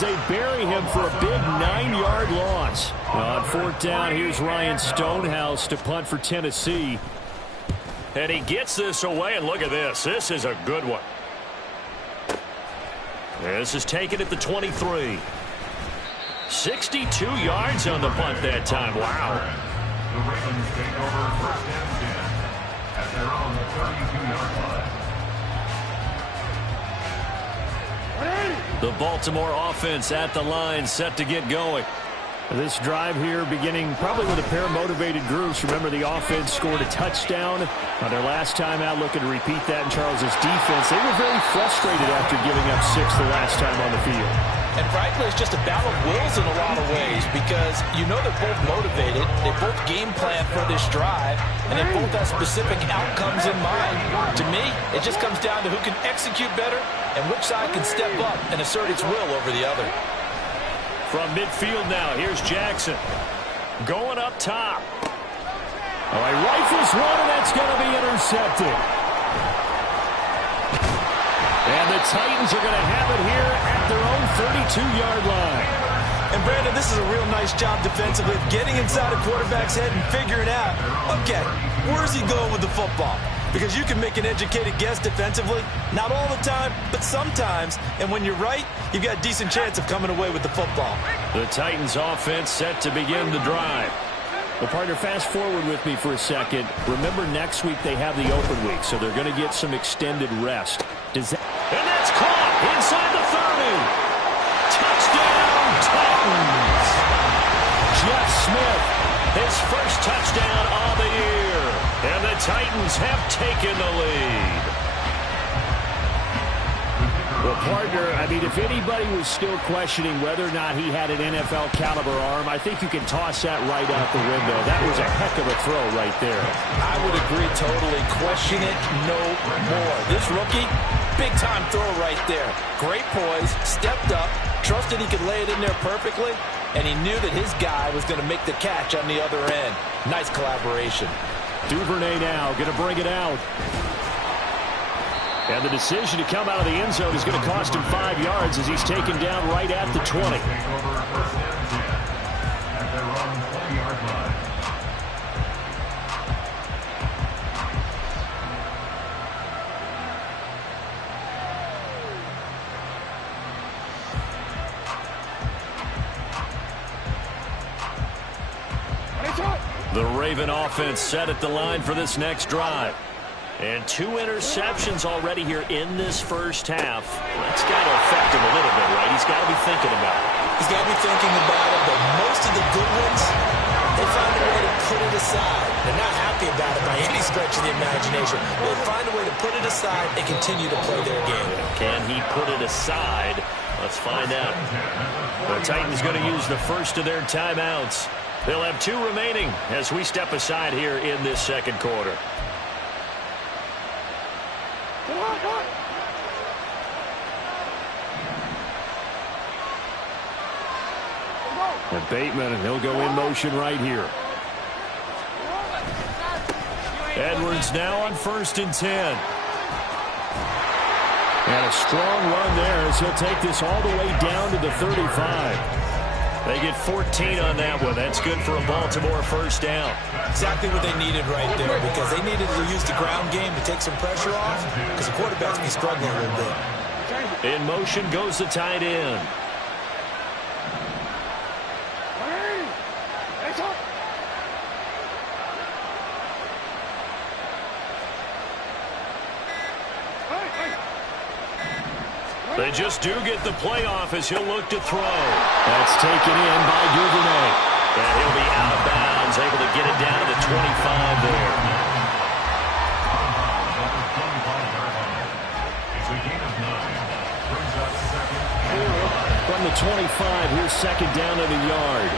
They bury him for a big 9-yard loss. On fourth down, here's Ryan Stonehouse to punt for Tennessee. And he gets this away, and look at this. This is a good one. This is taken at the 23. 62 yards on the punt that time. Wow. The Ravens take over first and 10 at their own 32-yard line. The Baltimore offense at the line, set to get going. This drive here beginning probably with a pair of motivated groups. Remember, the offense scored a touchdown on their last time out, looking to repeat that in Charles's defense. They were very frustrated after giving up 6 the last time on the field. And frankly, it's just a battle of wills in a lot of ways because you know they're both motivated. They both game plan for this drive, and they both have specific outcomes in mind. To me, it just comes down to who can execute better and which side can step up and assert its will over the other. From midfield now, here's Jackson. Going up top. Oh, he rifles one, and that's going to be intercepted. And the Titans are going to have it here at their own 32-yard line. And Brandon, this is a real nice job defensively of getting inside a quarterback's head and figuring out, okay, where's he going with the football? Because you can make an educated guess defensively. Not all the time, but sometimes. And when you're right, you've got a decent chance of coming away with the football. The Titans offense set to begin the drive. Well, partner, fast forward with me for a second. Remember, next week they have the open week, so they're going to get some extended rest. And that's caught inside the 30. Touchdown, Titans. Jeff Smith, his first touchdown of the year. And the Titans have taken the lead. Well, partner, I mean, if anybody was still questioning whether or not he had an NFL caliber arm, I think you can toss that right out the window. That was a heck of a throw right there. I would agree totally. Question it no more. This rookie, big-time throw right there. Great poise, stepped up, trusted he could lay it in there perfectly, and he knew that his guy was going to make the catch on the other end. Nice collaboration. Duvernay now going to bring it out. And the decision to come out of the end zone is going to cost him 5 yards as he's taken down right at the 20. Take over first and 10 at their own 20-yard line. The Raven offense set at the line for this next drive. And 2 interceptions already here in this first half. That's got to affect him a little bit, right? He's got to be thinking about it. He's got to be thinking about it, but most of the good ones, they find a way to put it aside. They're not happy about it by any stretch of the imagination. They find a way to put it aside and continue to play their game. Can he put it aside? Let's find out. The Titans going to use the first of their timeouts. They'll have 2 remaining as we step aside here in this second quarter. And Bateman, and he'll go in motion right here. Edwards now on 1st and 10. And a strong run there as he'll take this all the way down to the 35. They get 14 on that one. That's good for a Baltimore first down. Exactly what they needed right there because they needed to use the ground game to take some pressure off because the quarterback's been struggling a little bit. In motion goes the tight end. They just do get the playoff as he'll look to throw. That's taken in by Duvernay. And he'll be out of bounds, able to get it down to the 25 there. From the 25, here's second down to the yard.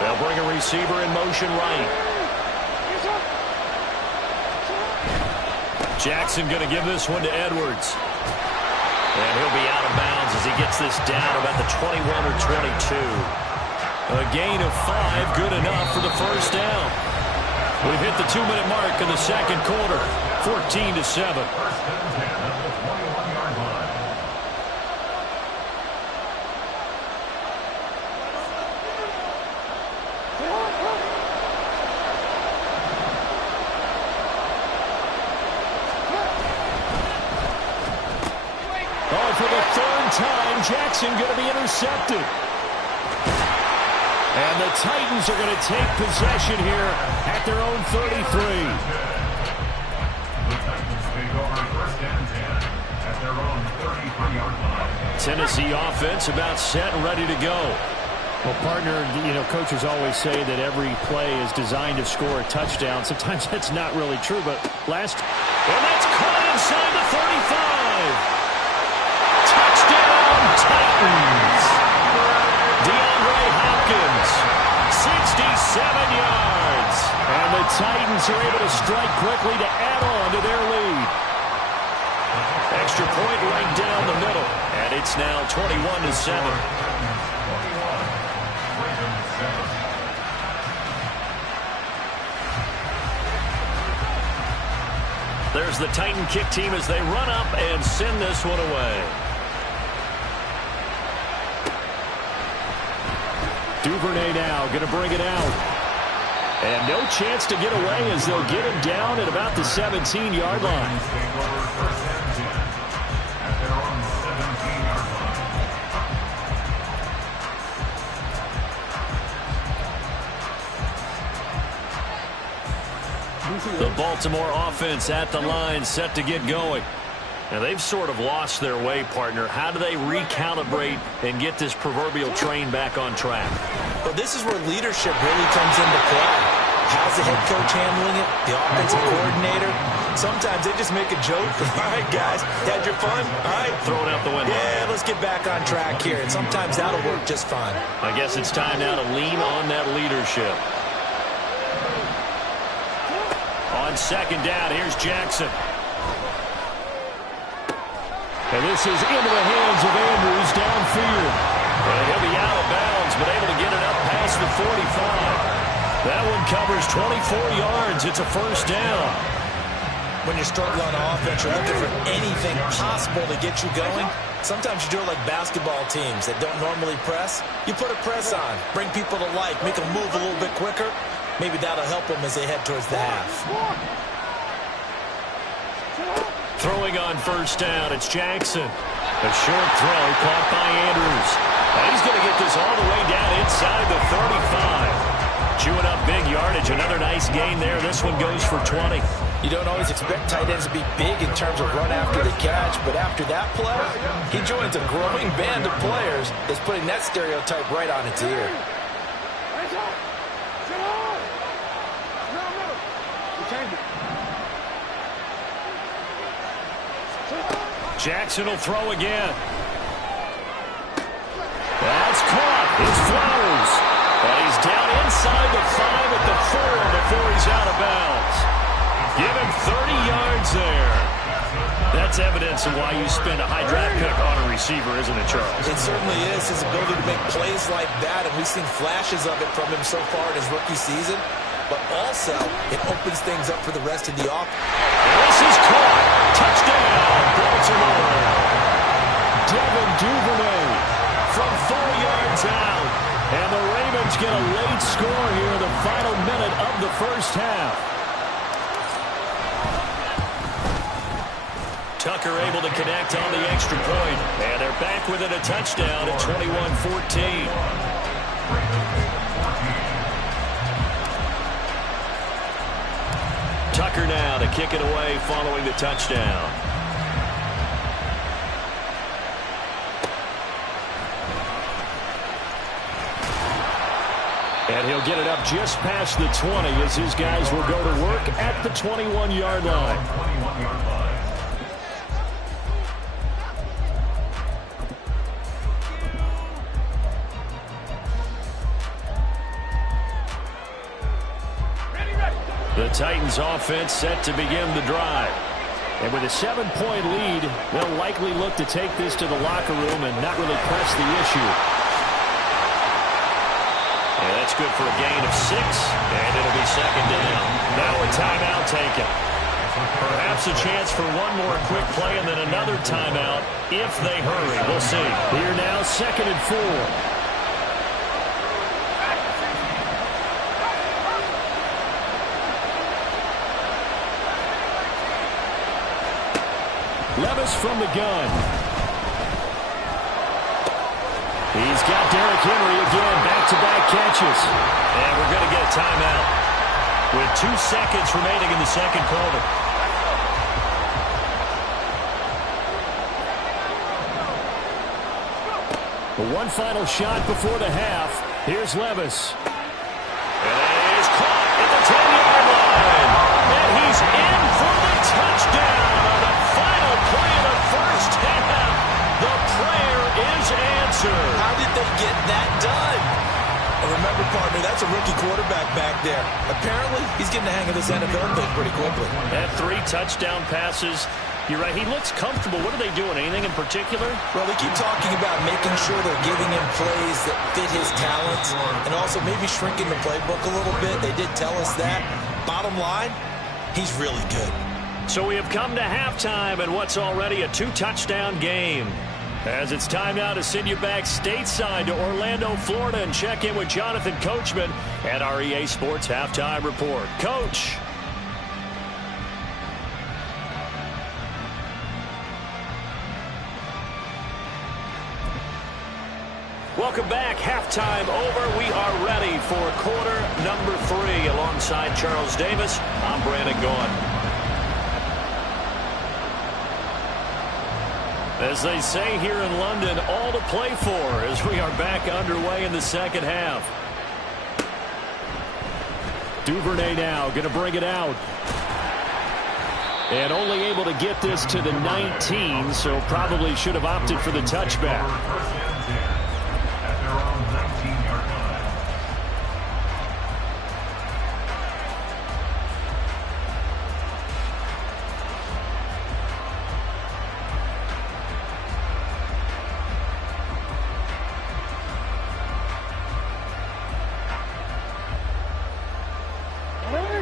They'll bring a receiver in motion right. Jackson going to give this one to Edwards. And he'll be out of bounds as he gets this down about the 21 or 22. A gain of 5, good enough for the first down. We've hit the 2-minute mark in the second quarter. 14-7. Oh, for the third time, Jackson going to be intercepted. And the Titans are going to take possession here at their own 33. The Titans take over first and 10 at their own 33-yard line. Tennessee offense about set and ready to go. Well, partner, you know, coaches always say that every play is designed to score a touchdown. Sometimes that's not really true, but and that's caught inside the 35. Touchdown, Titans. DeAndre Hopkins, 67 yards. And the Titans are able to strike quickly to add on to their lead. Extra point right down the middle. And it's now 21-7. There's the Titan kick team as they run up and send this one away. Duvernay now going to bring it out. And no chance to get away as they'll get him down at about the 17-yard line. The Baltimore offense at the line set to get going. Now, they've sort of lost their way, partner. How do they recalibrate and get this proverbial train back on track? Well, this is where leadership really comes into play. How's the head coach handling it? The offensive coordinator? Sometimes they just make a joke. All right, guys, had your fun? All right. Throw it out the window. Yeah, let's get back on track here. And sometimes that'll work just fine. I guess it's time now to lean on that leadership. On second down, here's Jackson. And this is into the hands of Andrews downfield. And he'll be out of bounds, but able to get it up past the 45. That one covers 24 yards. It's a first down. When you're struggling on offense, you're looking for anything possible to get you going. Sometimes you do it like basketball teams that don't normally press. You put a press on, bring people to life, make them move a little bit quicker. Maybe that'll help them as they head towards the half. Throwing on first down, it's Jackson. A short throw caught by Andrews. And he's going to get this all the way down inside the 35. Chewing up big yardage. Another nice gain there. This one goes for 20. You don't always expect tight ends to be big in terms of run after the catch, but after that play, he joins a growing band of players that's putting that stereotype right on its ear. Jackson will throw again. That's caught. It's Flowers. And he's down inside the 5 at the 4 before he's out of bounds. Give him 30 yards there. That's evidence of why you spend a high draft pick on a receiver, isn't it, Charles? It certainly is. His ability to make plays like that, and we've seen flashes of it from him so far in his rookie season. But also, it opens things up for the rest of the offense. This is caught. Touchdown, Baltimore. Devin Duvernay from 4 yards out. And the Ravens get a late score here in the final minute of the first half. Tucker able to connect on the extra point. And they're back within a touchdown at 21-14. Tucker now to kick it away following the touchdown. And he'll get it up just past the 20 as his guys will go to work at the 21-yard line. The Titans offense set to begin the drive. And with a 7-point lead, they'll likely look to take this to the locker room and not really press the issue. And that's good for a gain of 6, and it'll be second down. Now a timeout taken. Perhaps a chance for one more quick play and then another timeout if they hurry. We'll see. Here now, 2nd and 4. Levis from the gun. He's got Derrick Henry again, back-to-back catches. And we're going to get a timeout with 2 seconds remaining in the second quarter. One final shot before the half. Here's Levis. And he's caught at the 10-yard line. And he's in for the touchdown on the final play of the first half. The prayer is answered. How did they get that done? And remember, partner, that's a rookie quarterback back there. Apparently, he's getting the hang of this NFL thing pretty quickly. Had 3 touchdown passes. You're right, he looks comfortable. What are they doing? Anything in particular? Well, they keep talking about making sure they're giving him plays that fit his talents and also maybe shrinking the playbook a little bit. They did tell us that. Bottom line, he's really good. So we have come to halftime and what's already a 2-touchdown game. As it's time now to send you back stateside to Orlando, Florida, and check in with Jonathan Coachman at our EA Sports Halftime Report. Coach. Welcome back. Halftime over. We are ready for quarter number 3 alongside Charles Davis. I'm Brandon Gaughan. As they say here in London, all to play for as we are back underway in the second half. Duvernay now going to bring it out. And only able to get this to the 19, so probably should have opted for the touchback.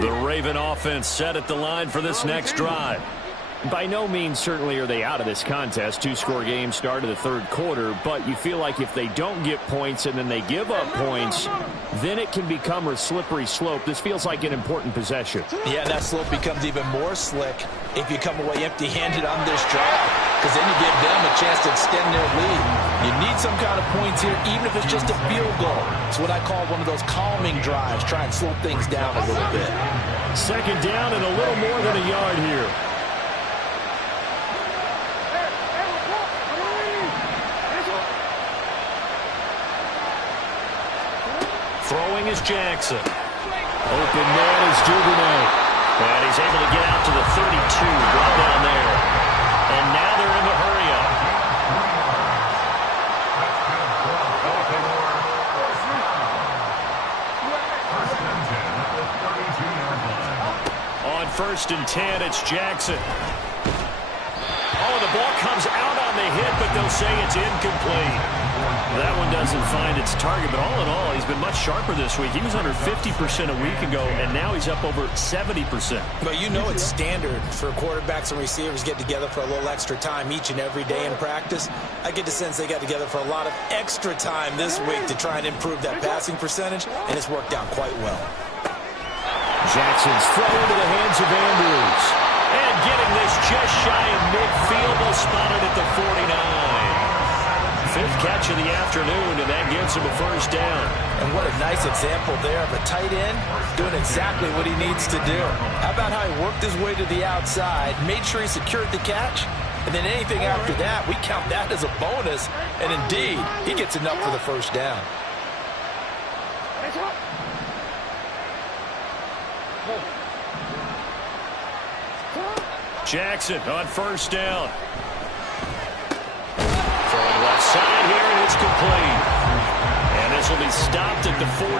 The Raven offense set at the line for this next drive. By no means certainly are they out of this contest. 2-score game start of the third quarter, but you feel like if they don't get points and then they give up points, then it can become a slippery slope. This feels like an important possession. Yeah, that slope becomes even more slick if you come away empty-handed on this drive, because then you give them a chance to extend their lead. You need some kind of points here, even if it's just a field goal. It's what I call one of those calming drives. Try and slow things down a little bit. Second down and a little more than a yard here. Throwing is Jackson. Open man is Duvernay. And he's able to get out to the 32. Brought down there. And now they're in the hurry-up. On 1st and 10, it's Jackson. Oh, the ball comes out on the hit, but they'll say it's incomplete. That one doesn't find its target, but all in all, he's been much sharper this week. He was under 50% a week ago, and now he's up over 70%. But you know it's standard for quarterbacks and receivers get together for a little extra time each and every day in practice. I get the sense they got together for a lot of extra time this week to try and improve that passing percentage, and it's worked out quite well. Jackson's throw into the hands of Andrews. And getting this just shy of midfield, they'll spot it at the 49. 5th catch of the afternoon, and that gives him a first down. And what a nice example there of a tight end doing exactly what he needs to do. How about how he worked his way to the outside, made sure he secured the catch, and then anything after that, we count that as a bonus. And indeed, he gets enough for the first down. Jackson on 1st down. Throwing left side here, and it's complete. And this will be stopped at the 44.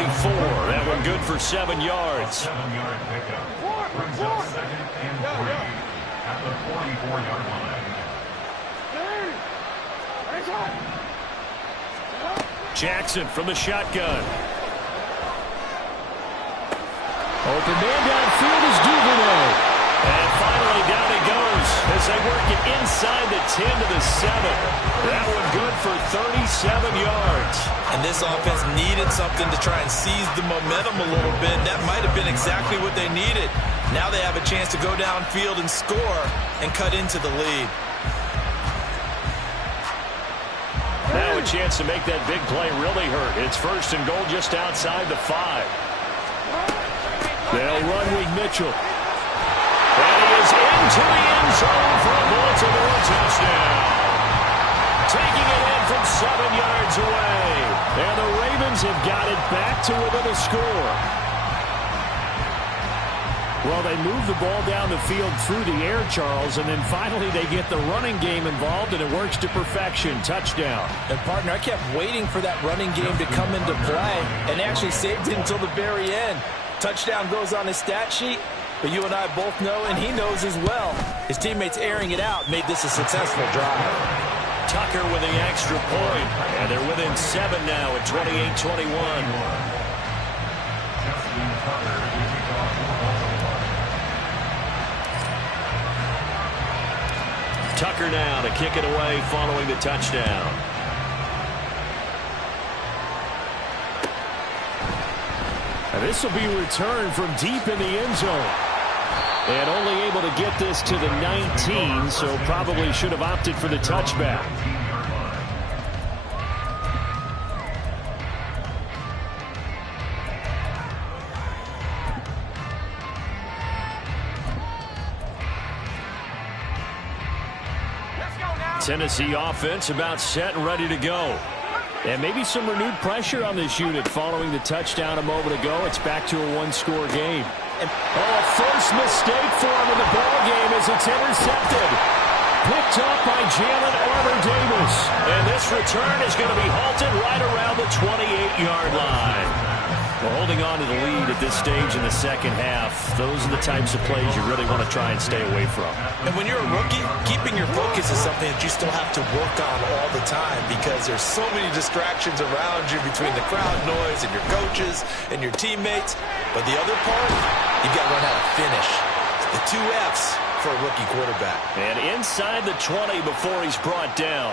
That one good for 7 yards. 7-yard pickup. Brings up 2nd and 3 at the 44-yard line. Jackson from the shotgun. Open man downfield is Duvernay. And finally down he goes as they work it inside the 10 to the 7. That one good for 37 yards. And this offense needed something to try and seize the momentum a little bit. That might have been exactly what they needed. Now they have a chance to go downfield and score and cut into the lead. Now a chance to make that big play really hurt. It's first and goal just outside the 5. They'll run with Mitchell. And he is into the end zone for a Baltimore touchdown. Taking it in from 7 yards away. And the Ravens have got it back to within a score. Well, they move the ball down the field through the air, Charles, and then finally they get the running game involved, and it works to perfection. Touchdown. And, partner, I kept waiting for that running game to come into play and actually saved it until the very end. Touchdown goes on his stat sheet, but you and I both know, and he knows as well, his teammates airing it out made this a successful drive. Tucker with the extra point, and they're within 7 now at 28-21. Tucker now to kick it away following the touchdown. And this will be returned from deep in the end zone. And only able to get this to the 19, so probably should have opted for the touchback. Tennessee offense about set and ready to go. And maybe some renewed pressure on this unit following the touchdown a moment ago. It's back to a one-score game. A first mistake for him in the ball game as it's intercepted. Picked up by Jalen Armour-Davis. And this return is going to be halted right around the 28-yard line. Well, holding on to the lead at this stage in the second half, those are the types of plays you really want to try and stay away from. And when you're a rookie, keeping your focus is something that you still have to work on all the time because there's so many distractions around you between the crowd noise and your coaches and your teammates. But the other part, you've got to learn how to finish. It's the 2 F's for a rookie quarterback. And inside the 20 before he's brought down.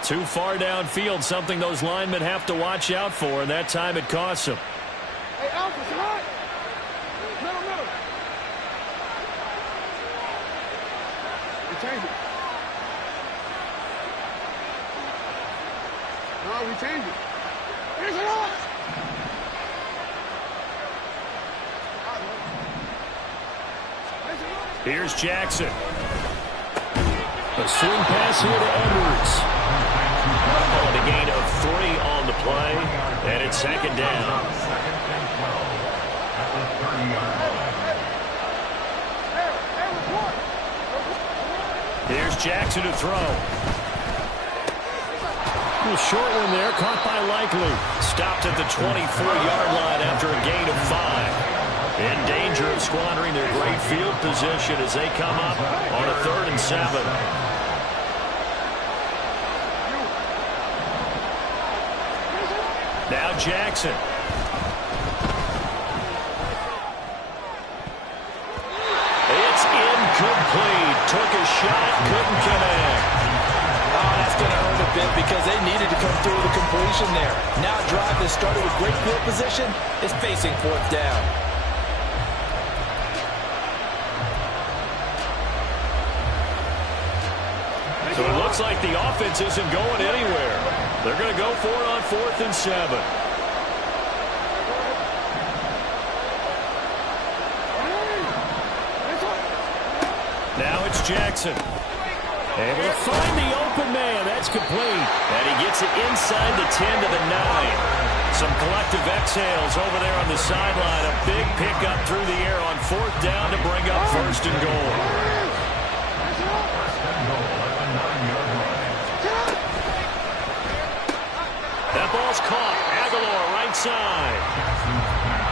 Too far downfield, something those linemen have to watch out for, and that time it costs them. Hey, Alpha, right. Middle. We change it. No, we change it. Here's it on. Here's Jackson. A swing pass here to Edwards. And a gain of 3 on the play, and it's second down. Here's Jackson to throw. A short one there, caught by Likely. Stopped at the 24-yard line after a gain of 5. In danger of squandering their great field position as they come up on a 3rd and 7. Now Jackson. It's incomplete. Took a shot, couldn't connect. Oh, that's going to hurt a bit because they needed to come through with a completion there. Now a drive that started with great field position is facing 4th down. So it looks like the offense isn't going anywhere. They're going to go for it on 4th and 7. Now it's Jackson. Able to find the open man. That's complete. And he gets it inside the 10 to the 9. Some collective exhales over there on the sideline. A big pickup through the air on 4th down to bring up 1st and goal. That ball's caught. Aguilar right side.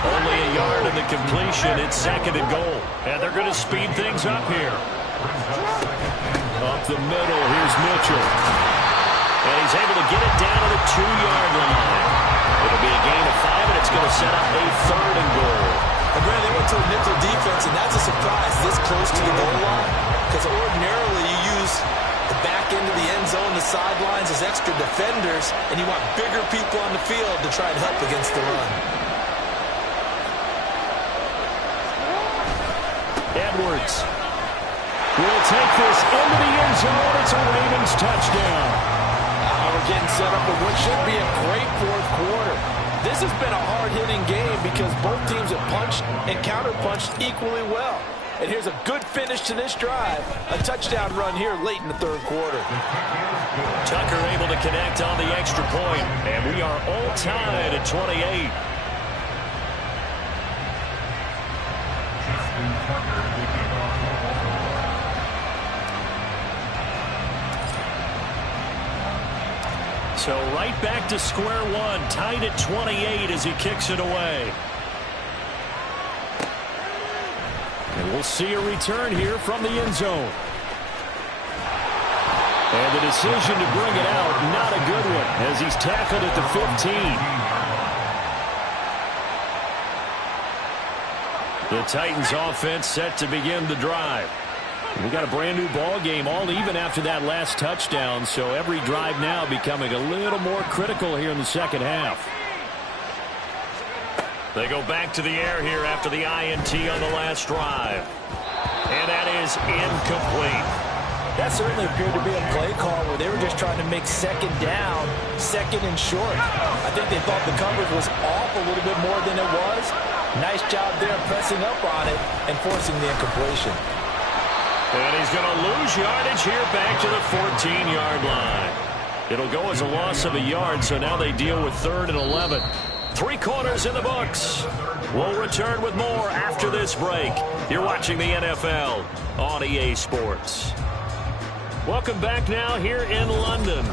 Only a yard in the completion. It's 2nd and goal. And they're going to speed things up here. Up the middle, here's Mitchell. And he's able to get it down to the 2-yard line. It'll be a gain of 5, and it's going to set up a 3rd and goal. And Brandon, they went to a nickel defense, and that's a surprise this close to the goal line. Because ordinarily you use the back end of the end zone, the sidelines as extra defenders, and you want bigger people on the field to try and help against the run. Edwards will take this into the end zone. It's a Ravens touchdown. We're getting set up for what should be a great fourth quarter. This has been a hard-hitting game because both teams have punched and counter-punched equally well. And here's a good finish to this drive. A touchdown run here late in the third quarter. Tucker able to connect on the extra point. And we are all tied at 28. So right back to square one, tied at 28 as he kicks it away. And we'll see a return here from the end zone. And the decision to bring it out, not a good one, as he's tackled at the 15. The Titans offense set to begin the drive. We got a brand new ball game, all even after that last touchdown, so every drive now becoming a little more critical here in the second half. They go back to the air here after the INT on the last drive. And that is incomplete. That certainly appeared to be a play call where they were just trying to make second down, second and short. I think they thought the coverage was off a little bit more than it was. Nice job there pressing up on it and forcing the incompletion. And he's going to lose yardage here back to the 14-yard line. It'll go as a loss of a yard, so now they deal with 3rd and 11. 3 quarters in the books. We'll return with more after this break. You're watching the NFL on EA Sports. Welcome back now here in London.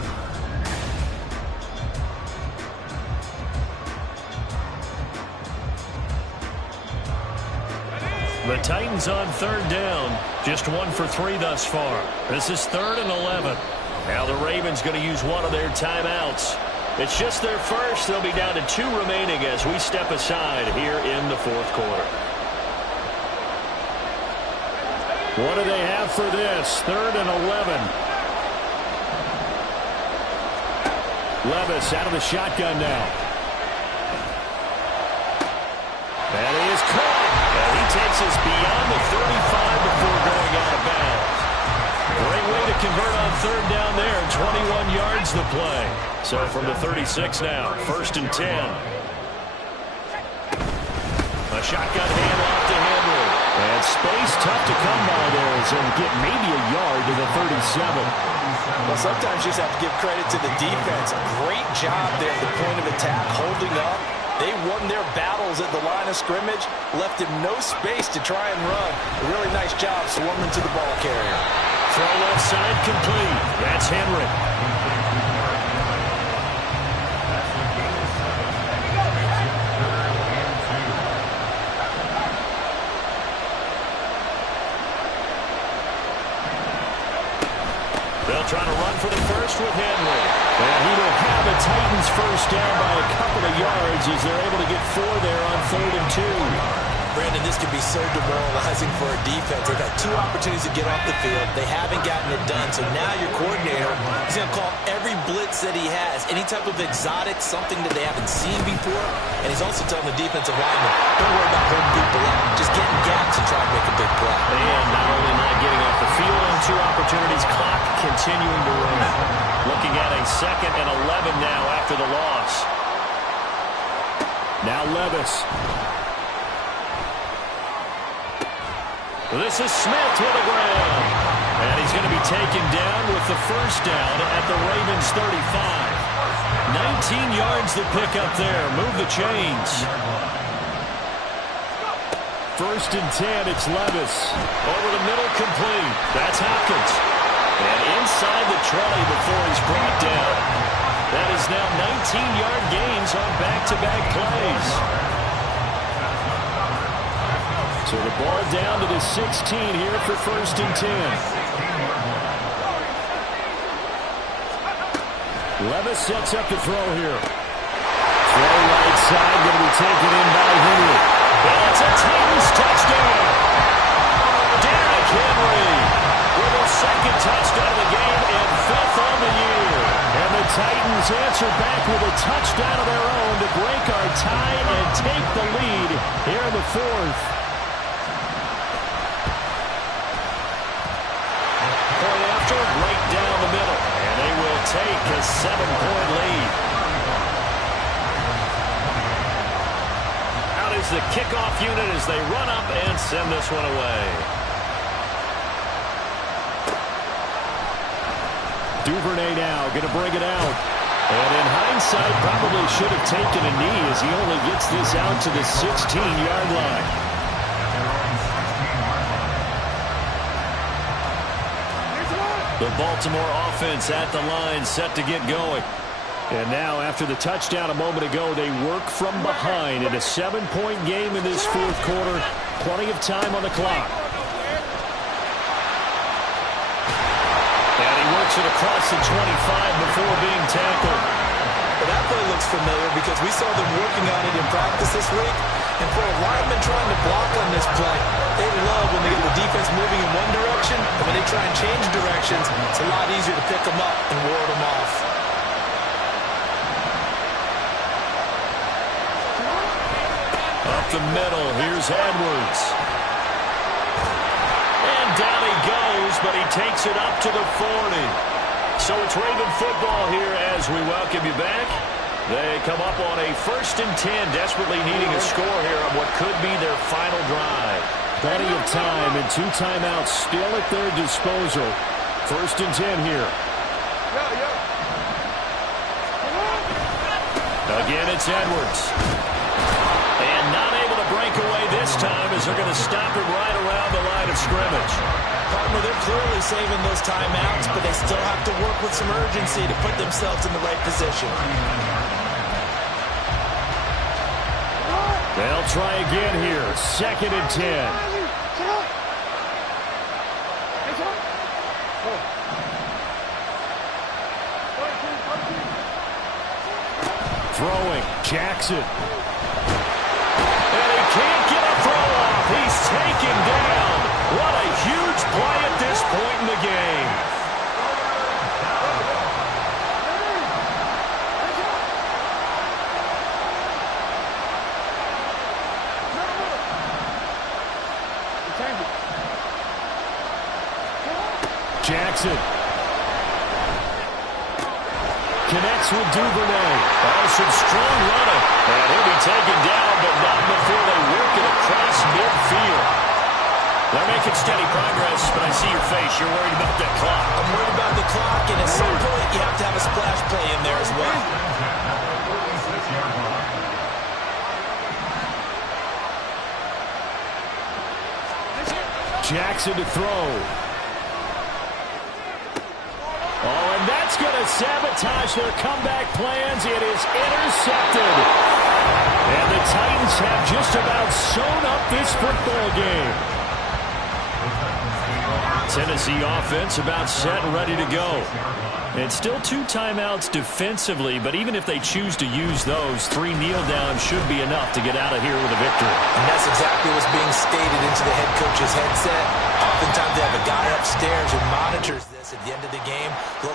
The Titans on 3rd down. Just 1 for 3 thus far. This is 3rd and 11. Now the Ravens going to use one of their timeouts. It's just their first. They'll be down to 2 remaining as we step aside here in the 4th quarter. What do they have for this? 3rd and 11. Levis out of the shotgun now. That is caught. And he takes us beyond the 35 before going out of bounds. Great way to convert on 3rd down there. 21 yards the play. So from the 36 now, 1st and 10. A shotgun handoff to Henry. And space tough to come by there as he'll get maybe a yard to the 37. Well, sometimes you just have to give credit to the defense. Great job there at the point of attack, holding up. They won their battles at the line of scrimmage, left him no space to try and run. A really nice job swarming to the ball carrier. Throw left side complete. That's Henry. They'll try to run for the first with Henry. And he will have the Titans first down by a couple of yards as they're able to get 4 there on 3rd and 2. Brandon, this can be so demoralizing for a defense. They've had 2 opportunities to get off the field. They haven't gotten it done. So now your coordinator is going to call every blitz that he has, any type of exotic, something that they haven't seen before. And he's also telling the defensive lineman, don't worry about holding people up. Just get in gaps and try to make a big play. And not only not getting off the field on 2 opportunities, clock continuing to run. Looking at a 2nd and 11 now after the loss. Now Levis. This is Smith to the ground. And he's going to be taken down with the first down at the Ravens 35. 19 yards to pick up there. Move the chains. 1st and 10, it's Levis. Over the middle, complete. That's Hopkins. And inside the 20 before he's brought down. That is now 19-yard gains on back-to-back plays. So the ball down to the 16 here for 1st and 10. Levis sets up to throw here. Throw right side, going to be taken in by Henry. And it's a Titans touchdown. Derrick Henry with his second touchdown of the game and 5th on the year. And the Titans answer back with a touchdown of their own to break our tie and take the lead here in the 4th. Point after, right down the middle. And they will take a 7-point lead. Out is the kickoff unit as they run up and send this one away. Duvernay now going to bring it out. And in hindsight, probably should have taken a knee as he only gets this out to the 16-yard line. The Baltimore offense at the line set to get going. And now, after the touchdown a moment ago, they work from behind in a 7-point game in this 4th quarter. Plenty of time on the clock. And he works it across the 25 before being tackled. Well, that play looks familiar because we saw them working on it in practice this week. And for a lineman trying to block on this play, they love when they get the defense moving in one direction. And when they try and change directions, it's a lot easier to pick them up and ward them off. Up the middle, here's Edwards. And down he goes, but he takes it up to the 40. So it's Raven football here as we welcome you back. They come up on a 1st and 10, desperately needing a score here on what could be their final drive. Plenty of time and 2 timeouts still at their disposal. 1st and 10 here. Again, it's Edwards. And not able to break away this time as they're going to stop it right around the line of scrimmage. Partner, they're clearly saving those timeouts, but they still have to work with some urgency to put themselves in the right position. They'll try again here. 2nd and 10. Throwing. Jackson. And he can't get a throw off. He's taken down. What a huge play at this point in the game. Jackson. Connects with Duvernay. Oh, some strong running. And he'll be taken down, but not before they work it across midfield. They're making steady progress, but I see your face. You're worried about that clock. I'm worried about the clock, and at some point, you have to have a splash play in there as well. Jackson to throw. Oh, and that's going to sabotage their comeback plans. It is intercepted. And the Titans have just about sewn up this football game. Tennessee offense about set and ready to go. And still 2 timeouts defensively, but even if they choose to use those, 3 kneel downs should be enough to get out of here with a victory. And that's exactly what's being stated into the head coach's headset. Oftentimes they have a guy upstairs who monitors this at the end of the game.